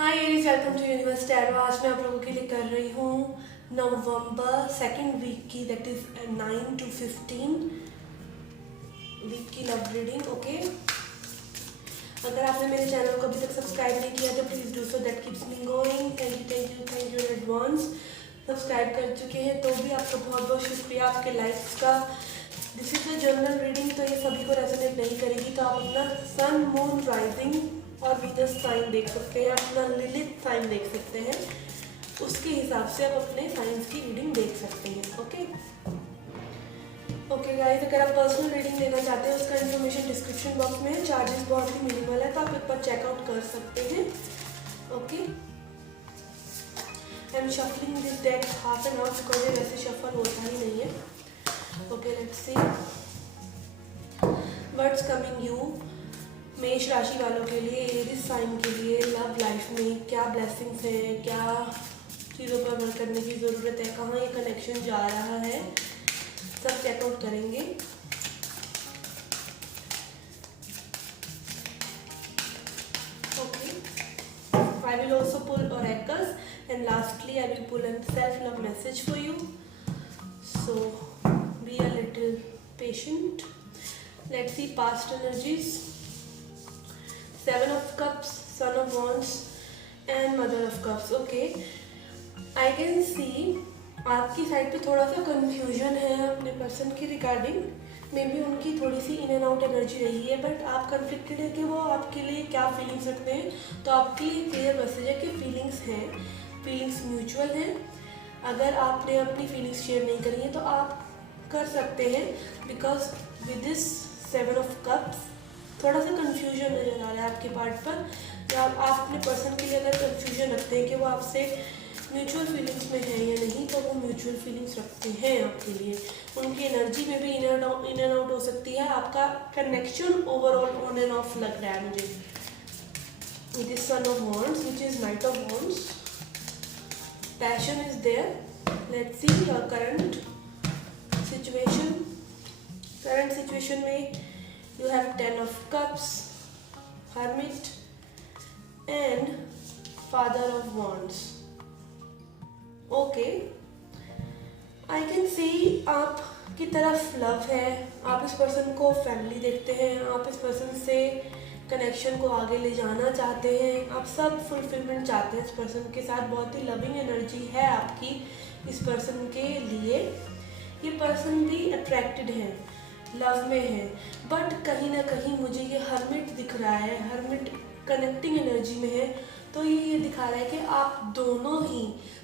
Hi Aries, welcome to universe tarot. आज मैं आप लोगों के लिए कर रही हूँ नवंबर सेकेंड वीक की, दैट इज 9 to 15 वीक की लव रीडिंग। ओके, अगर आपने मेरे चैनल को अभी तक सब्सक्राइब नहीं किया तो please do so, that keeps me going. Thank you in advance. Subscribe कर चुके हैं तो भी आपका बहुत बहुत शुक्रिया आपके लाइक्स का। This is a general reading, तो ये सभी को रेजोनेट नहीं करेगी, तो आप अपना सन, मून, राइजिंग और वीनस साइन देख सकते हैं, अपना लिलिथ साइन देख सकते हैं। उसके हिसाब से आप अपने साइंस की रीडिंग देख सकते हैं। ओके गाइस, अगर आप पर्सनल रीडिंग लेना चाहते हैं उसका इन्फॉर्मेशन डिस्क्रिप्शन बॉक्स में है। चार्जेस बहुत ही मिनिमल है, तो आप एक बार चेकआउट कर सकते हैं। Okay, I am shuffling this deck half an hour because ये वैसे शफल होता ही नहीं है। Okay, let's see what's coming you. मेष राशि वालों के लिए, एरीज साइन के लिए लव लाइफ में क्या ब्लेसिंग्स हैं, क्या चीज़ों पर वर्क करने की ज़रूरत है, कहाँ ये कनेक्शन जा रहा है, सब चेकआउट करेंगे। Okay, I will also pull oracles and lastly I will pull a self-love message for you. So be a little patient. Let's see past energies. Seven of Cups, Son of Wands and Mother of Cups. Okay, I can see आपकी side पे थोड़ा सा confusion है अपने person की regarding. May be उनकी थोड़ी सी in and out energy रही है, बट आप कन्फ्लिक्टेड है कि वो आपके लिए क्या फीलिंग्स रखते हैं। तो आपके लिए क्लियर मैसेज है कि फीलिंग्स हैं, फीलिंग्स म्यूचुअल हैं। अगर आपने अपनी फीलिंग्स शेयर नहीं करी है तो आप कर सकते हैं, because with this seven of cups थोड़ा सा कंफ्यूजन नजर आ रहा है आपके पार्ट पर। या आप अपने पर्सन के लिए अगर कंफ्यूजन रखते हैं कि वो आपसे म्यूचुअल फीलिंग्स में है या नहीं, तो वो म्यूचुअल फीलिंग्स रखते हैं आपके लिए। उनकी एनर्जी में भी इन एंड आउट हो सकती है। आपका connection overall on and off लग रहा है मुझे। It is sun of wands which is knight of wands. Passion is there. Let's see your current situation. Current situation में you have 10 of cups, hermit and father of wands. Okay, I can see आपकी तरफ love है, आप इस person को family देखते हैं, आप इस पर्सन से कनेक्शन को आगे ले जाना चाहते हैं, आप सब फुलफिलमेंट चाहते हैं इस पर्सन के साथ। बहुत ही लविंग एनर्जी है आपकी इस पर्सन के लिए। ये पर्सन भी अट्रैक्टेड है, लव में है, बट कहीं ना कहीं मुझे ये हर्मिट दिख रहा है। हर्मिट कनेक्टिंग एनर्जी में है, तो ये दिखा रहा है कि आप दोनों ही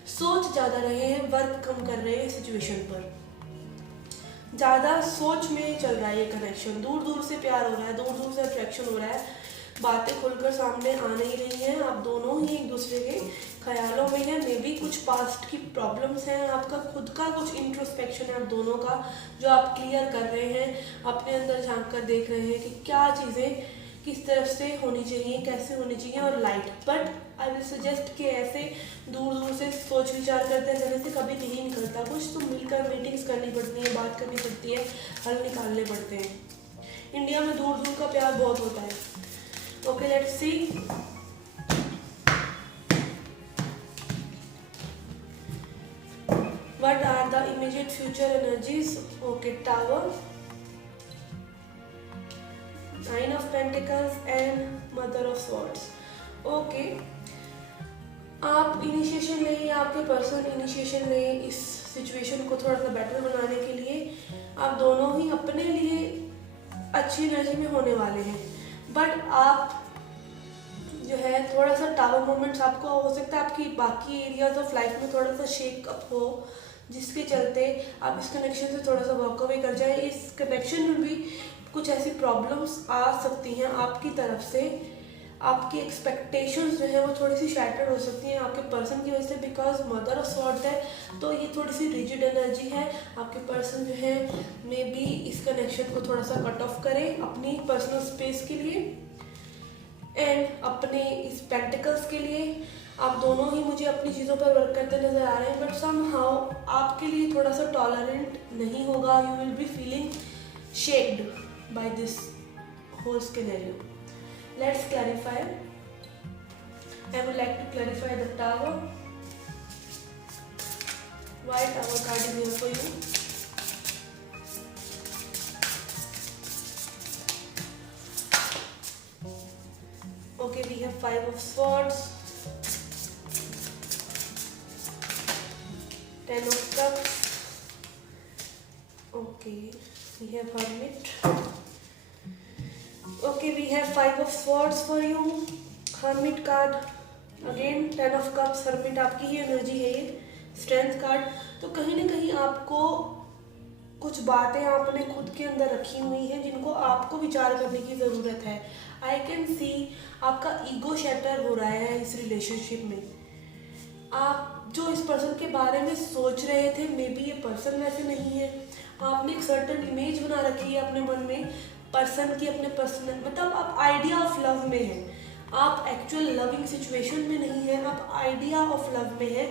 सोच ज़्यादा रहे हैं, वर्क कम कर रहे हैं सिचुएशन पर। ज़्यादा सोच में चल रहा है ये कनेक्शन। दूर दूर से प्यार हो रहा है, दूर दूर से अट्रैक्शन हो रहा है, बातें खुलकर सामने आ नहीं रही हैं। आप दोनों ही एक दूसरे के ख्यालों में हैं। मे बी कुछ पास्ट की प्रॉब्लम्स हैं, आपका खुद का कुछ इंट्रोस्पेक्शन है आप दोनों का, जो आप क्लियर कर रहे हैं, अपने अंदर झांक कर देख रहे हैं कि क्या चीज़ें किस तरफ से होनी चाहिए, कैसे होनी चाहिए और light. But I will suggest कि ऐसे दूर दूर से सोच विचार करते हैं जगह से कभी नहीं निकलता कुछ, तो मिलकर मीटिंग्स करनी पड़ती है, बात करनी पड़ती है, हल निकालने पड़ते हैं। इंडिया में दूर दूर का प्यार बहुत होता है। Okay, let's see. What are the immediate future energies? Okay, Tower, Nine of Pentacles and Mother of Swords. Okay, आप इनिशिएशन लें या आपके पर्सन इनिशिएशन लें इस सिचुएशन को थोड़ा सा बेटर बनाने के लिए। आप दोनों ही अपने लिए अच्छी एनर्जी में होने वाले हैं, बट आप जो है थोड़ा सा टावर मोमेंट्स आपको हो सकता है आपकी बाकी एरियाज ऑफ लाइफ में थोड़ा सा शेक अप हो, जिसके चलते आप इस कनेक्शन से थोड़ा सा वॉक अवे कर जाए। इस कनेक्शन में भी कुछ ऐसी प्रॉब्लम्स आ सकती हैं आपकी तरफ से। आपकी एक्सपेक्टेशंस जो है वो थोड़ी सी शैटर्ड हो सकती हैं आपके पर्सन की वजह से, बिकॉज मदर ऑफ स्वॉर्ड्स है, तो ये थोड़ी सी रिजिड एनर्जी है। आपके पर्सन जो है मे बी इस कनेक्शन को थोड़ा सा कट ऑफ करें अपनी पर्सनल स्पेस के लिए एंड अपने इस पेंटिकल्स के लिए। आप दोनों ही मुझे अपनी चीज़ों पर वर्क करते नजर आ रहे हैं, बट समहाउ आपके लिए थोड़ा सा टॉलरेंट नहीं होगा। You will be feeling shaked by this whole scenario. Let's clarify. I would like to clarify the Tower. Why Tower card is here for you? Okay, we have Five of Swords, Ten of Cups. Okay, we have Hermit. Okay, we have Five of Swords for you, Hermit card, again ten of cups, hermit आपकी ही energy है ये, strength card. तो कहीं ना कहीं आपको कुछ बातें आपने खुद के अंदर रखी हुई हैं जिनको आपको विचार करने की ज़रूरत है। आई कैन सी आपका ईगो शैटर हो रहा है इस रिलेशनशिप में। आप जो इस पर्सन के बारे में सोच रहे थे, मे बी ये पर्सन वैसे नहीं है। आपने एक सर्टन इमेज बना रखी है अपने मन में पर्सन की, अपने पर्सनल, मतलब आप आइडिया ऑफ लव में हैं, आप एक्चुअल लविंग सिचुएशन में नहीं है, आप आइडिया ऑफ लव में है।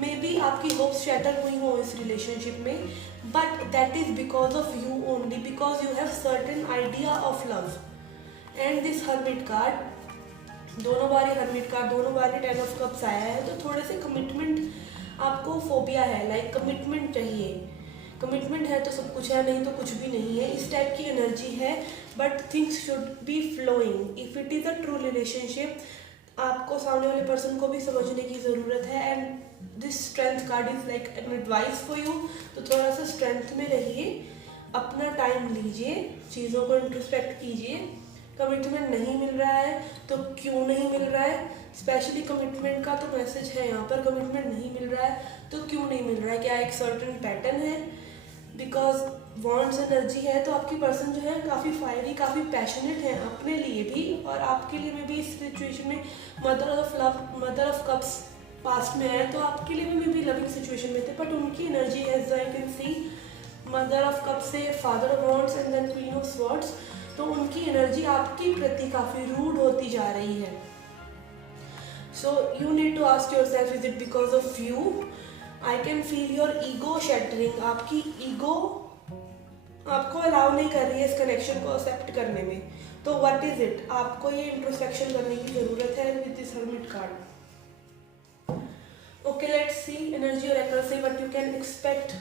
मे बी आपकी होप्स शैटर हुई हो इस रिलेशनशिप में, but that is because of you only, because you have certain idea of love. And this hermit card, दोनों बार हर्मिट कार्ड, दोनों बार टेन ऑफ कप्स आया है, तो थोड़े से कमिटमेंट आपको फोबिया है, लाइक कमिटमेंट चाहिए। कमिटमेंट है तो सब कुछ है, नहीं तो कुछ भी नहीं है, इस टाइप की एनर्जी है। But things should be flowing if it is a true relationship. आपको सामने वाले पर्सन को भी समझने की ज़रूरत है। And this strength card is like an advice for you. तो थोड़ा सा स्ट्रेंथ में रहिए, अपना टाइम लीजिए, चीज़ों को इंट्रोस्पेक्ट कीजिए। कमिटमेंट नहीं मिल रहा है तो क्यों नहीं मिल रहा है, स्पेशली कमिटमेंट का तो मैसेज है यहाँ पर। कमिटमेंट नहीं मिल रहा है तो क्यों नहीं मिल रहा है, क्या एक सर्टेन पैटर्न है? बिकॉज वॉन्ट्स एनर्जी है, तो आपकी पर्सन जो है काफ़ी फायरी, काफ़ी पैशनेट है अपने लिए भी और आपके लिए भी। इस सिचुएशन में mother of love, mother of cups past में है, तो आपके लिए भी मे बी लविंग सिचुएशन में थे, बट उनकी energy as I can see mother of cups से father of wands and then queen of swords. तो उनकी एनर्जी आपके प्रति काफ़ी रूड होती जा रही है। So you need to ask your self, is it because of you? I can feel your ego shattering. आपकी ईगो आपको अलाउ नहीं कर रही है इस कनेक्शन को एक्सेप्ट करने में। तो व्हाट इज इट? आपको ये इंट्रोस्पेक्शन करने की जरूरत है with this hermit card. Okay, let's see energy और से व्हाट यू कैन एक्सपेक्ट।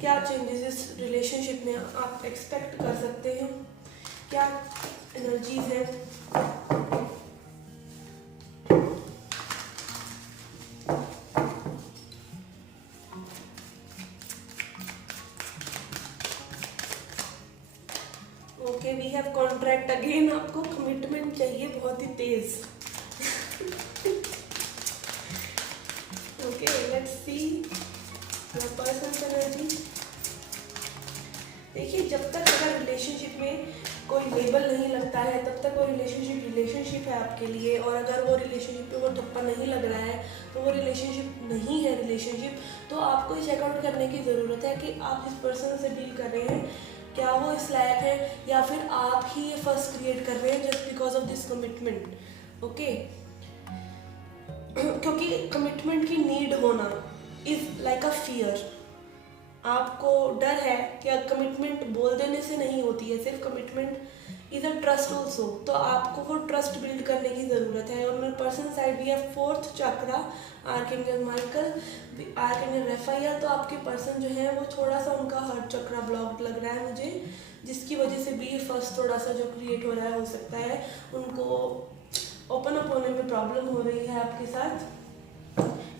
क्या चेंजेस इस रिलेशनशिप में आप एक्सपेक्ट कर सकते हैं, क्या एनर्जीज हैं? Okay, we have contract again. आपको कमिटमेंट चाहिए बहुत ही तेज। Okay, let's see your person's energy. देखिए, जब तक अगर रिलेशनशिप में कोई लेबल नहीं लगता है तब तक वो रिलेशनशिप है आपके लिए। और अगर वो रिलेशनशिप पे वो ठप्पा नहीं लग रहा है तो वो रिलेशनशिप नहीं है रिलेशनशिप। तो आपको ये चेकआउट करने की ज़रूरत है कि आप जिस पर्सन से डील कर रहे हैं क्या वो इस लायक है, या फिर आप ही ये फर्स्ट क्रिएट कर रहे हैं just because of this commitment. Okay, क्योंकि कमिटमेंट की नीड होना इज लाइक अ फियर। आपको डर है कि कमिटमेंट बोल देने से नहीं होती है, सिर्फ commitment is a trust also. तो आपको वो ट्रस्ट बिल्ड करने की ज़रूरत है। और मेरे पर्सन साइड भी है फोर्थ चक्रा, आर्कएंजल माइकल, आर्कएंजल रेफाइल। तो आपके पर्सन जो है वो थोड़ा सा उनका हार्ट चक्रा ब्लॉक लग रहा है मुझे, जिसकी वजह से भी फर्स्ट थोड़ा सा जो क्रिएट हो रहा है, हो सकता है उनको ओपन अप होने में प्रॉब्लम हो रही है आपके साथ,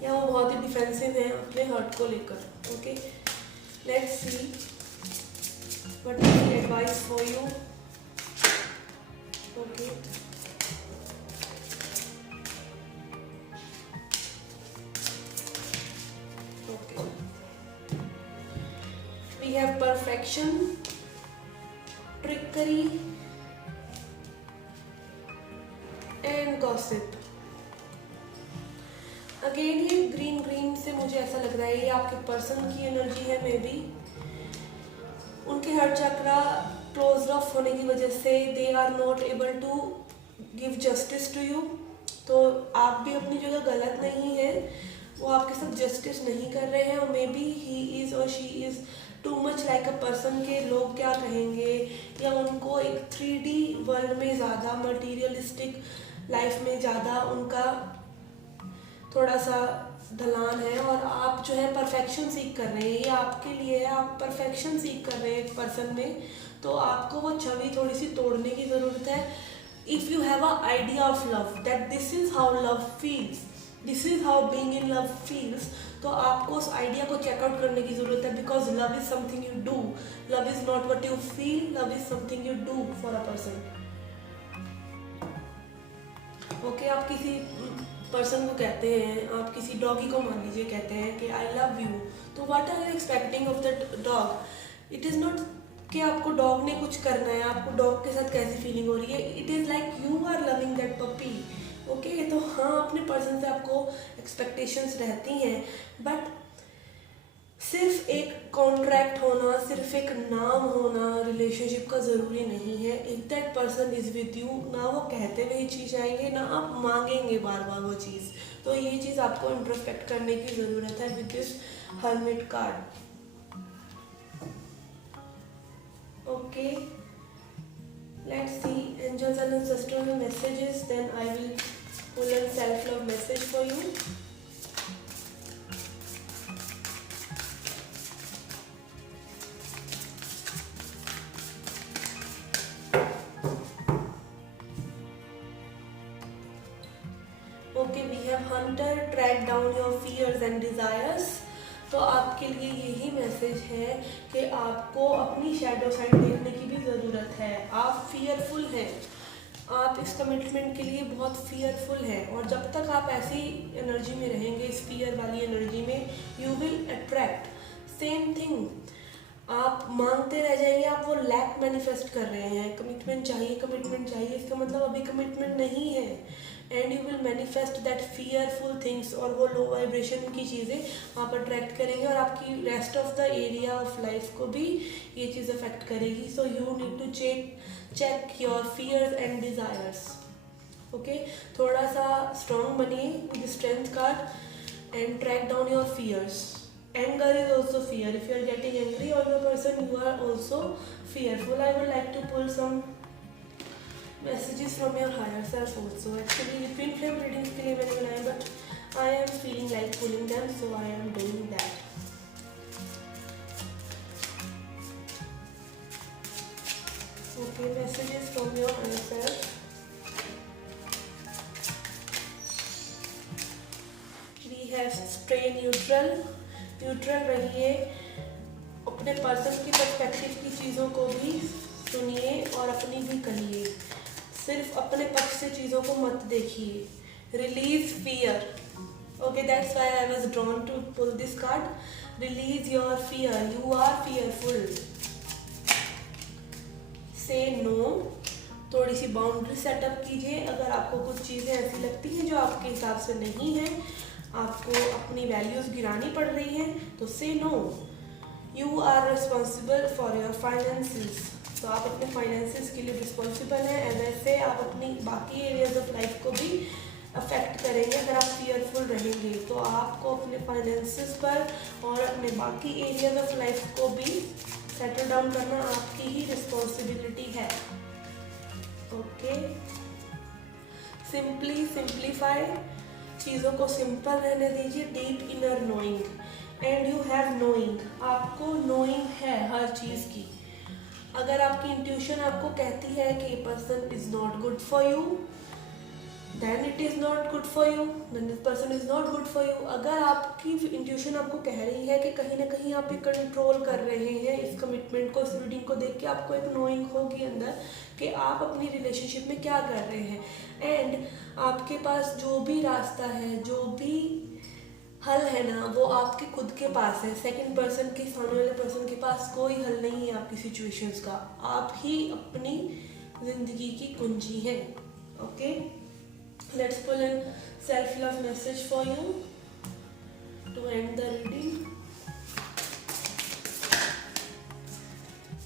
या वो बहुत ही डिफेंसिव है अपने हार्ट को लेकर। Okay, let's see what is the advice for you. Okay, okay, we have perfection, trickery and gossip. Again ये ग्रीन से मुझे ऐसा लग रहा है ये आपके पर्सन की एनर्जी है। मे बी उनके हार्ट चक्रा क्लोज ऑफ होने की वजह से they are not able to give justice to you. तो आप भी अपनी जगह गलत नहीं है, वो आपके साथ जस्टिस नहीं कर रहे हैं। और मे बी ही इज़ और she is too much like a person के लोग क्या कहेंगे, या उनको एक 3D वर्ल्ड में ज़्यादा मटीरियलिस्टिक लाइफ में ज़्यादा उनका थोड़ा सा ढलान है और आप जो है परफेक्शन सीख कर रहे हैं, ये आपके लिए है, आप परफेक्शन सीख कर रहे हैं एक पर्सन में, तो आपको वो छवि थोड़ी सी तोड़ने की ज़रूरत है. If you have a idea of love that this is how love feels, this is how being in love feels, तो आपको उस आइडिया को चेकआउट करने की ज़रूरत है. Because love is something you do, love is not what you feel, love is something you do for a person. Okay, आप किसी पर्सन को कहते हैं, आप किसी डॉगी को मान लीजिए कहते हैं कि आई लव यू, तो what are you expecting of that dog? It is not कि आपको डॉग ने कुछ करना है, आपको डॉग के साथ कैसी फीलिंग हो रही है. It is like you are loving that puppy. Okay, तो हाँ, अपने पर्सन से आपको एक्सपेक्टेशंस रहती हैं, बट सिर्फ एक कॉन्ट्रैक्ट होना, सिर्फ एक नाम होना रिलेशनशिप का ज़रूरी नहीं है. If that person is with you, ना वो कहते हुए चीज़ आएंगे, ना आप मांगेंगे बार बार वो चीज़. तो ये चीज़ आपको इंट्रोस्पेक्ट करने की ज़रूरत है with this hermit card. Okay, let's see angels and ancestral messages, then I will pull a self-love message for you. Okay, we have hunter, track down your fears and desires. तो आपके लिए यही message है कि आपको अपनी shadow side देखने की भी ज़रूरत है. आप फियरफुल हैं, आप इस कमिटमेंट के लिए बहुत फियरफुल हैं, और जब तक आप ऐसी एनर्जी में रहेंगे, इस फियर वाली एनर्जी में, you will attract same thing. आप मांगते रह जाएंगे, आप वो लैक मैनिफेस्ट कर रहे हैं. कमिटमेंट चाहिए, कमिटमेंट चाहिए, इसका मतलब अभी कमिटमेंट नहीं है. And you will manifest that fearful things, और वो लो वाइब्रेशन की चीज़ें आप अट्रैक्ट करेंगे, और आपकी rest of the area of life को भी ये चीज़ अफेक्ट करेगी. So you need to check your fears and desires. Okay, थोड़ा सा strong बनिए with strength card and track down your fears. Anger is also fear. If you are getting angry on your person, you are also fearful. I would like to pull some messages from your higher self also. Actually, twin flame readings के लिए मैंने बनाया, but I am feeling like pulling them, so I am doing that. Okay, messages from your higher self. We have stay neutral. Neutral रहिए, अपने person की perspective की चीज़ों को भी सुनिए और अपनी भी कहिए. सिर्फ अपने पक्ष से चीज़ों को मत देखिए. Release fear. Okay, that's why I was drawn to pull this card. Release your fear. You are fearful. Say no. थोड़ी सी बाउंड्री सेटअप कीजिए. अगर आपको कुछ चीज़ें ऐसी लगती हैं जो आपके हिसाब से नहीं है, आपको अपनी वैल्यूज़ गिरानी पड़ रही हैं, तो say no. You are responsible for your finances. तो आप अपने फाइनेंसेस के लिए रिस्पॉन्सिबल हैं, एंड ऐसे आप अपनी बाकी एरियाज ऑफ लाइफ को भी अफेक्ट करेंगे. अगर आप फियरफुल रहेंगे तो आपको अपने फाइनेंसेस पर और अपने बाकी एरियाज ऑफ लाइफ को भी सेटल डाउन करना आपकी ही रिस्पॉन्सिबिलिटी है. Okay, simply simplify. चीज़ों को सिंपल रहने दीजिए. Deep inner knowing, and you have knowing. आपको नोइंग है हर चीज़ की. अगर आपकी इंट्यूशन आपको कहती है कि ये person is not good for you, then it is not good for you, then this person is not good for you. अगर आपकी इंट्यूशन आपको कह रही है कि कहीं ना कहीं आप ये कंट्रोल कर रहे हैं इस कमिटमेंट को, इस रीडिंग को देख के आपको एक नोइंग होगी अंदर कि आप अपनी रिलेशनशिप में क्या कर रहे हैं, एंड आपके पास जो भी रास्ता है, जो भी हल है ना, वो आपके खुद के पास है. सेकंड पर्सन के, सामने वाले पर्सन के पास कोई हल नहीं है आपकी सिचुएशंस का. आप ही अपनी ज़िंदगी की कुंजी हैं. Okay, let's pull in self-love message for you to end the reading.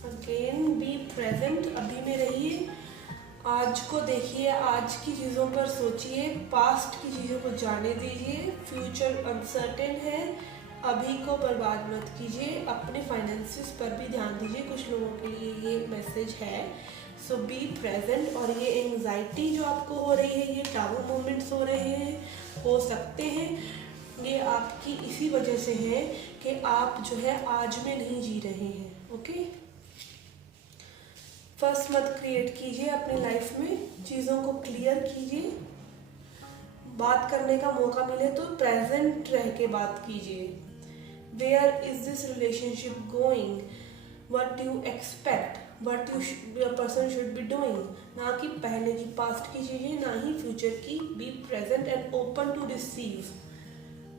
Again, be present. अभी में रहिए, आज को देखिए, आज की चीज़ों पर सोचिए, पास्ट की चीज़ों को जाने दीजिए. फ्यूचर अनसर्टेन है, अभी को बर्बाद मत कीजिए. अपने फाइनेंसेस पर भी ध्यान दीजिए. कुछ लोगों के लिए ये मैसेज है. सो बी प्रेजेंट। और ये एंग्जाइटी जो आपको हो रही है, ये टाबू मोमेंट्स हो रहे हैं, हो सकते हैं, ये आपकी इसी वजह से है कि आप जो है आज में नहीं जी रहे हैं। ओके, फर्स्ट मत क्रिएट कीजिए अपनी लाइफ में, चीज़ों को क्लियर कीजिए। बात करने का मौका मिले तो प्रेजेंट रह के बात कीजिए। Where is this relationship going, what you expect, what you person should be doing. ना कि पहले की पास्ट की चीज़ें, ना ही फ्यूचर की। Be present and open to receive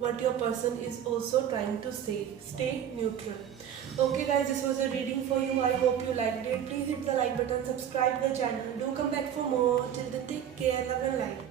what your person is also trying to say. Stay neutral. Okay guys, this was a reading for you. I hope you liked it. Please hit the like button, subscribe the channel, do come back for more. Till then, take care, love and light.